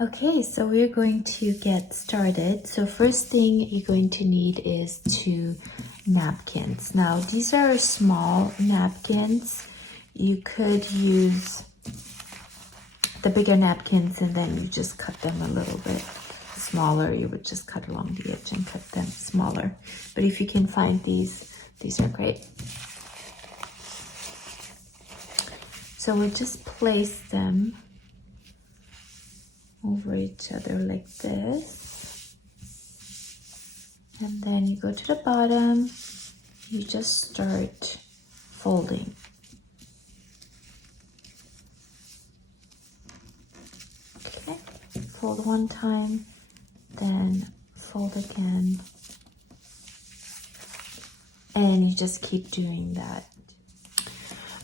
Okay, so we're going to get started. So first thing you're going to need is 2 napkins. Now these are small napkins. You could use the bigger napkins and then you just cut them a little bit smaller. You would just cut along the edge and cut them smaller. But if you can find these are great. So we'll just place them over each other like this, and then you go to the bottom, you just start folding. Okay, fold one time, then fold again, and you just keep doing that.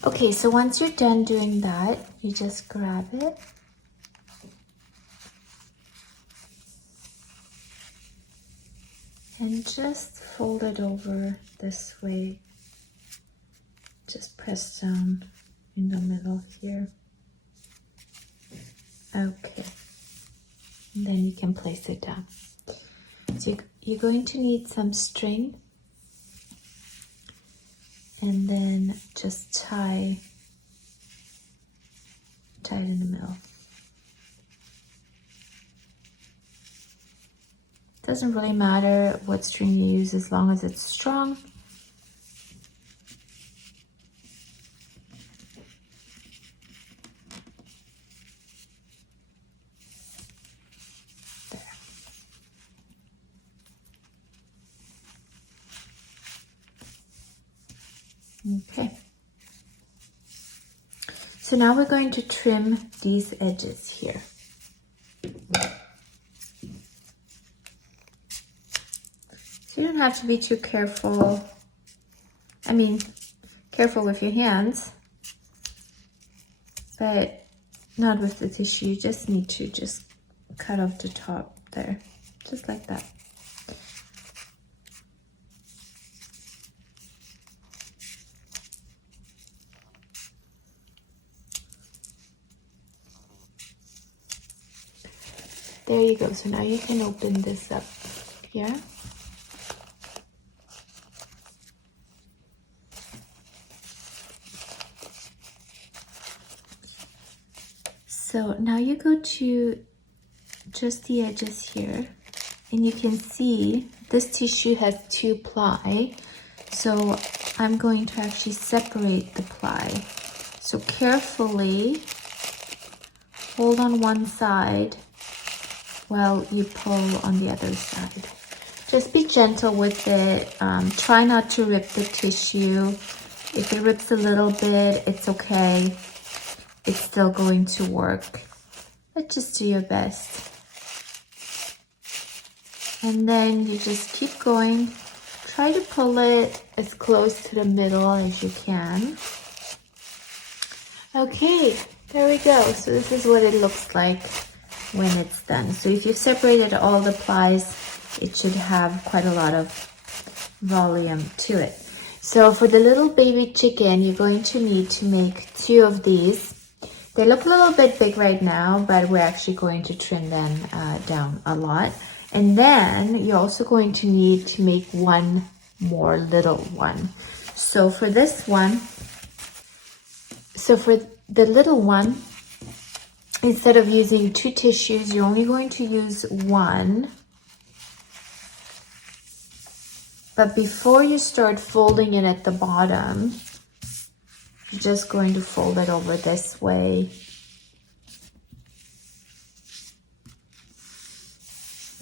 Okay, so once you're done doing that, you just grab it and just fold it over this way. Just press down in the middle here. Okay, and then you can place it down. So you're going to need some string, and then just tie it in the middle. Doesn't really matter what string you use as long as it's strong. There. Okay. So now we're going to trim these edges here. You don't have to be too careful. I mean, careful with your hands, but not with the tissue. You just need to just cut off the top there, just like that. There you go. So now you can open this up here. So now you go to just the edges here, and you can see this tissue has 2 ply. So I'm going to actually separate the ply. So carefully hold on one side while you pull on the other side. Just be gentle with it. Try not to rip the tissue. If it rips a little bit, it's okay. It's still going to work, but just do your best. And then you just keep going. Try to pull it as close to the middle as you can. Okay, there we go. So this is what it looks like when it's done. So if you've separated all the plies, it should have quite a lot of volume to it. So for the little baby chicken, you're going to need to make 2 of these. They look a little bit big right now, but we're actually going to trim them down a lot. And then you're also going to need to make 1 more little one. So for this one, so for the little one, instead of using 2 tissues, you're only going to use 1. But before you start folding it at the bottom, you're just going to fold it over this way,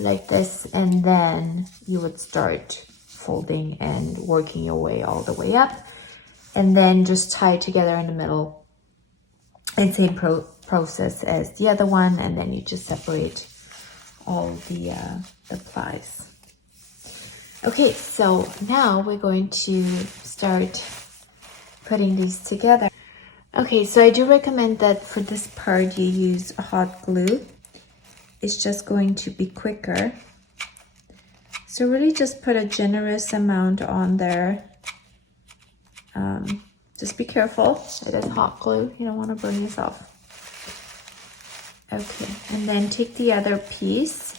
like this, and then you would start folding and working your way all the way up, and then just tie it together in the middle, and same process as the other one, and then you just separate all the plies. Okay, so now we're going to start putting these together. Okay, so I do recommend that for this part you use hot glue. It's just going to be quicker. So really just put a generous amount on there. Just be careful, it is hot glue, you don't want to burn yourself. Okay, and then take the other piece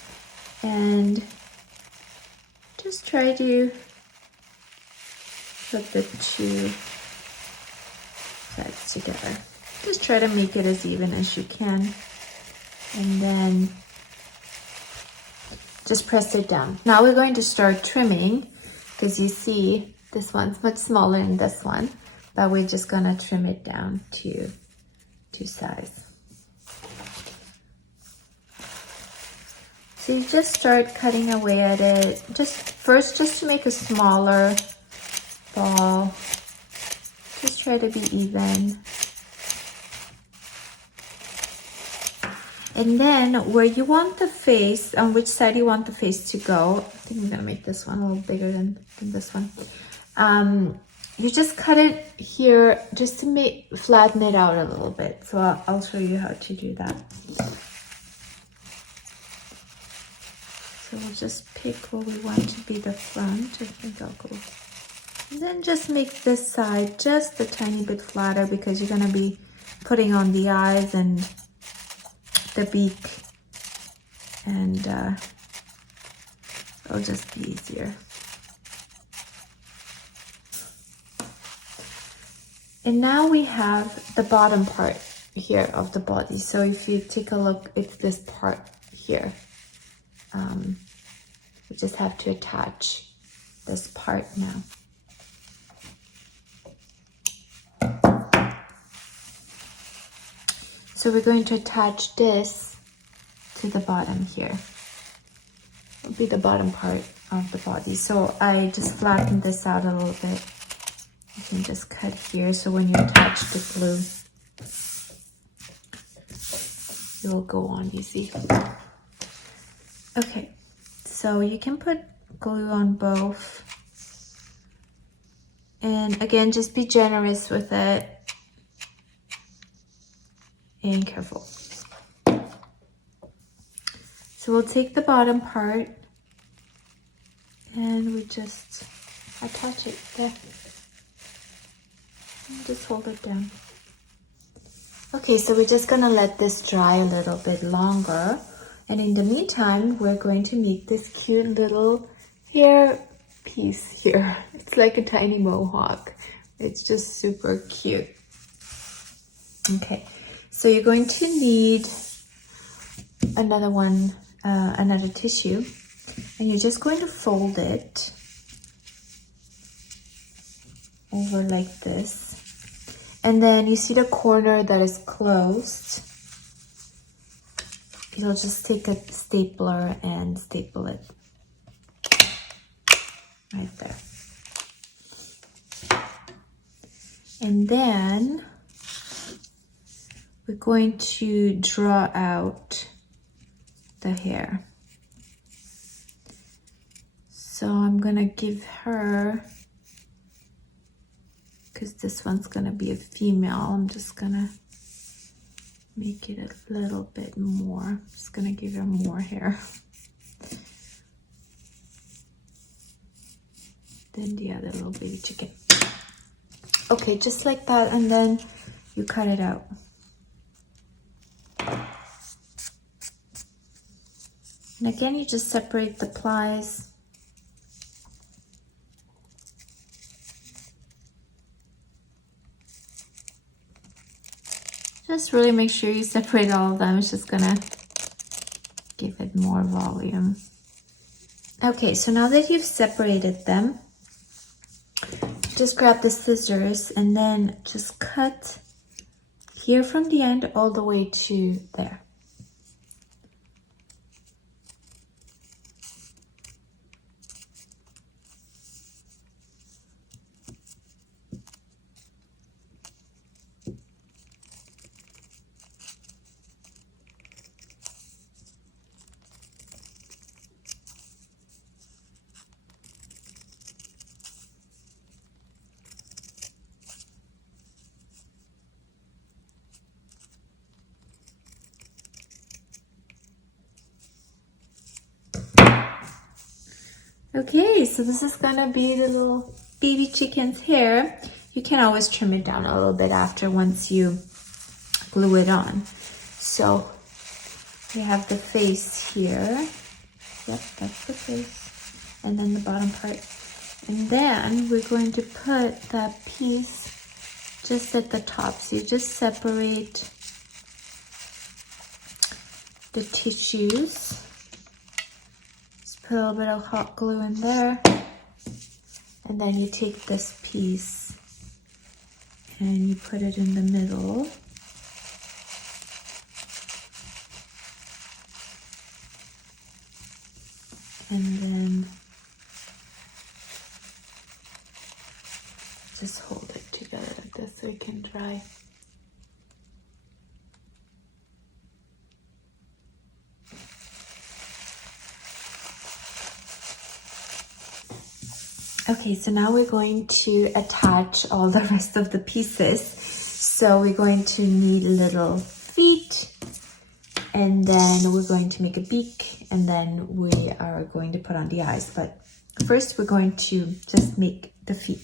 and just try to put the two sides together. Just try to make it as even as you can. And then just press it down. Now we're going to start trimming, because you see this one's much smaller than this one, but we're just gonna trim it down to size. So you just start cutting away at it, just to make a smaller ball. Just try to be even. And then where you want the face, on which side you want the face to go, I think I'm gonna make this one a little bigger than this one. You just cut it here just to flatten it out a little bit. So I'll show you how to do that. So we'll just pick what we want to be the front. I think I'll go. And then just make this side just a tiny bit flatter, because you're gonna be putting on the eyes and the beak, and it'll just be easier. And now we have the bottom part here of the body. So if you take a look, it's this part here. We just have to attach this part now. So we're going to attach this to the bottom here. It'll be the bottom part of the body. So I just flattened this out a little bit. You can just cut here, so when you attach the glue, it will go on easy. Okay, so you can put glue on both. And again, just be generous with it. And careful. So we'll take the bottom part and we just attach it there. And just hold it down. Okay, so we're just gonna let this dry a little bit longer. And in the meantime, we're going to make this cute little hair piece here. It's like a tiny mohawk. It's just super cute. Okay. So you're going to need another one, another tissue, and you're just going to fold it over like this. And then you see the corner that is closed. You'll just take a stapler and staple it right there. And then we're going to draw out the hair. So I'm gonna give her, because this one's gonna be a female, I'm just gonna make it a little bit more. I'm just gonna give her more hair than the other little baby chicken. Okay, just like that, and then you cut it out. And again, you just separate the plies. Just really make sure you separate all of them. It's just gonna give it more volume. Okay, so now that you've separated them, just grab the scissors and then just cut here from the end all the way to there. Okay, so this is gonna be the little baby chicken's hair. You can always trim it down a little bit after once you glue it on. So You have the face here. Yep, that's the face. And then the bottom part. And then we're going to put that piece just at the top. So you just separate the tissues. Just put a little bit of hot glue in there. And then you take this piece and you put it in the middle. And then just hold it together like this so it can dry. Okay, so now we're going to attach all the rest of the pieces. So we're going to need little feet, and then we're going to make a beak, and then we are going to put on the eyes. But first we're going to just make the feet.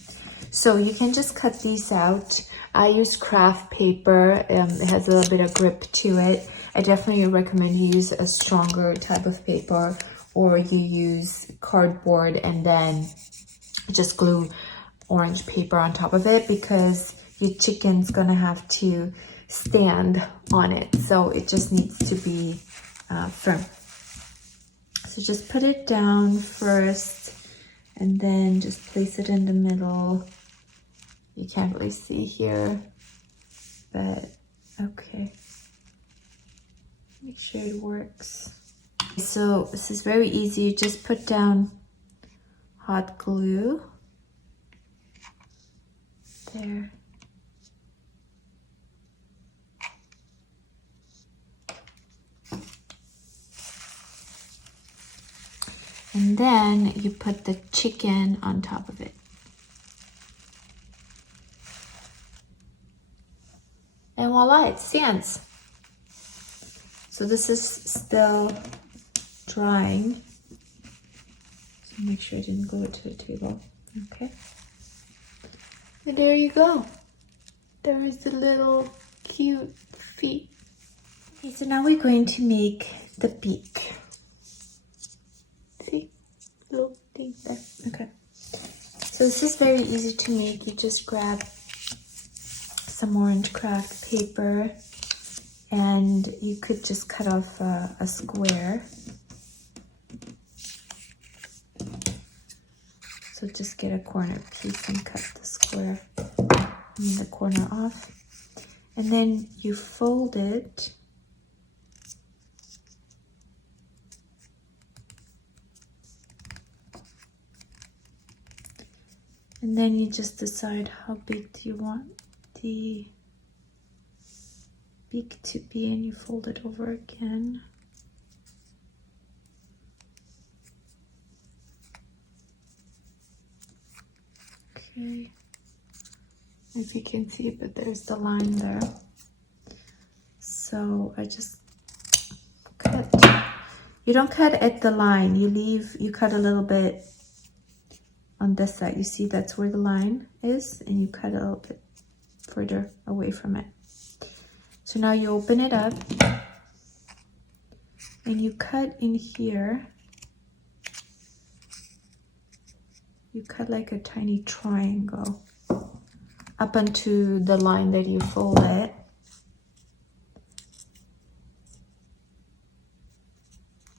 So you can just cut these out. I use craft paper. It has a little bit of grip to it. I definitely recommend you use a stronger type of paper, or you use cardboard and then just glue orange paper on top of it, because your chicken's gonna have to stand on it. So it just needs to be firm. So just put it down first and then just place it in the middle. You can't really see here, but okay. Make sure it works. So this is very easy. You just put down hot glue there. And then you put the chicken on top of it. And voila, it stands. So this is still drying. So make sure it didn't go to the table. Okay. And there you go. There is the little cute feet. Okay, so now we're going to make the beak. See? Little thing there. Okay. So this is very easy to make. You just grab some orange craft paper and you could just cut off a square. So just get a corner piece and cut the square and the corner off. And then you fold it. And then you just decide how big do you want the beak to be, and you fold it over again. Okay, if you can see, but there's the line there. So I just cut. You don't cut at the line, you cut a little bit on this side. You see that's where the line is, and you cut a little bit further away from it. So now you open it up and you cut in here. You cut like a tiny triangle up onto the line that you fold it.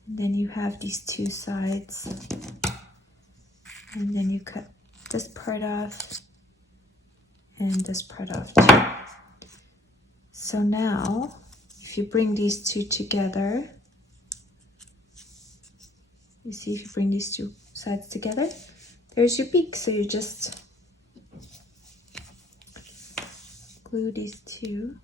And then you have these two sides. And then you cut this part off and this part off too. So now, if you bring these two together, you see if you bring these two sides together, there's your beak. So you just glue these two.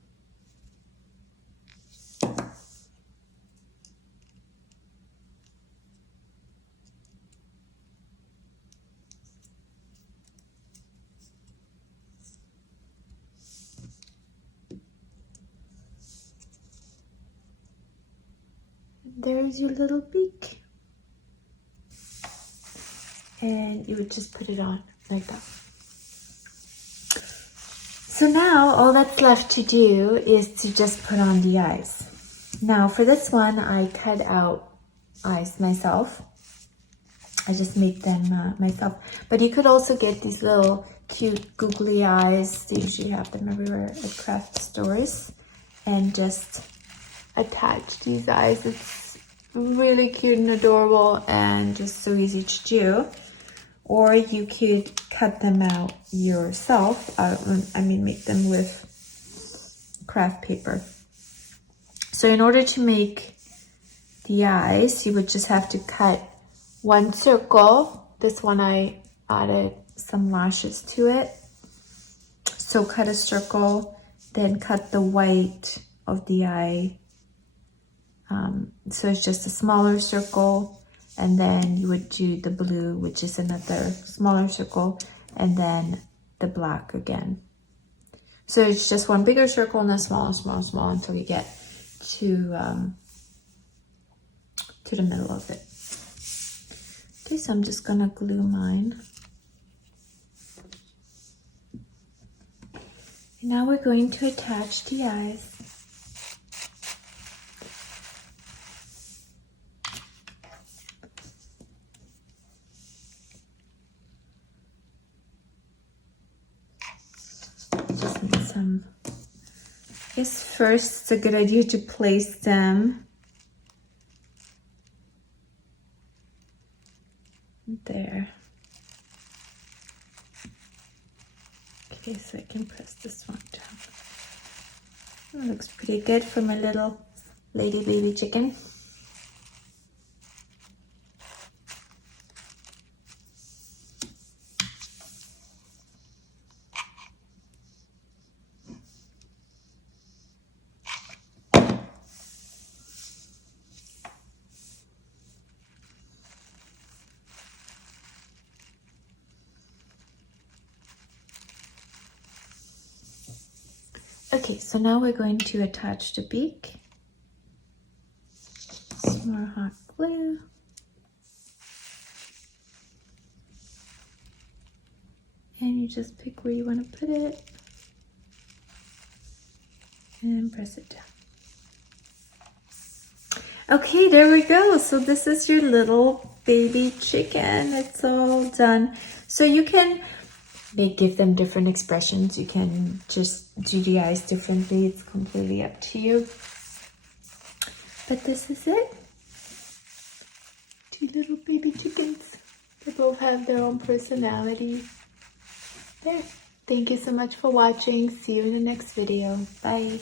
There's your little beak. And you would just put it on like that. So now all that's left to do is to just put on the eyes. Now for this one, I cut out eyes myself. I just made them myself. But you could also get these little cute googly eyes. They usually have them everywhere at craft stores. And just attach these eyes. It's really cute and adorable and just so easy to do. Or you could cut them out yourself. I mean, make them with craft paper. So in order to make the eyes, you would just have to cut one circle. This one I added some lashes to it. So cut a circle, then cut the white of the eye. So it's just a smaller circle, and then you would do the blue, which is another smaller circle, and then the black again. So it's just one bigger circle and a smaller, smaller, smaller until you get to the middle of it. Okay, so I'm just gonna glue mine. And now we're going to attach the eyes. Just need some. I guess first it's a good idea to place them there. Okay, so I can press this one down. That looks pretty good for my little lady baby chicken. Okay, so now we're going to attach the beak. Some more hot glue. And you just pick where you want to put it. And press it down. Okay, there we go. So this is your little baby chicken. It's all done. So you can give them different expressions. You can just do the eyes differently. It's completely up to you. But this is it. 2 little baby chickens. They both have their own personality. There. Thank you so much for watching. See you in the next video. Bye.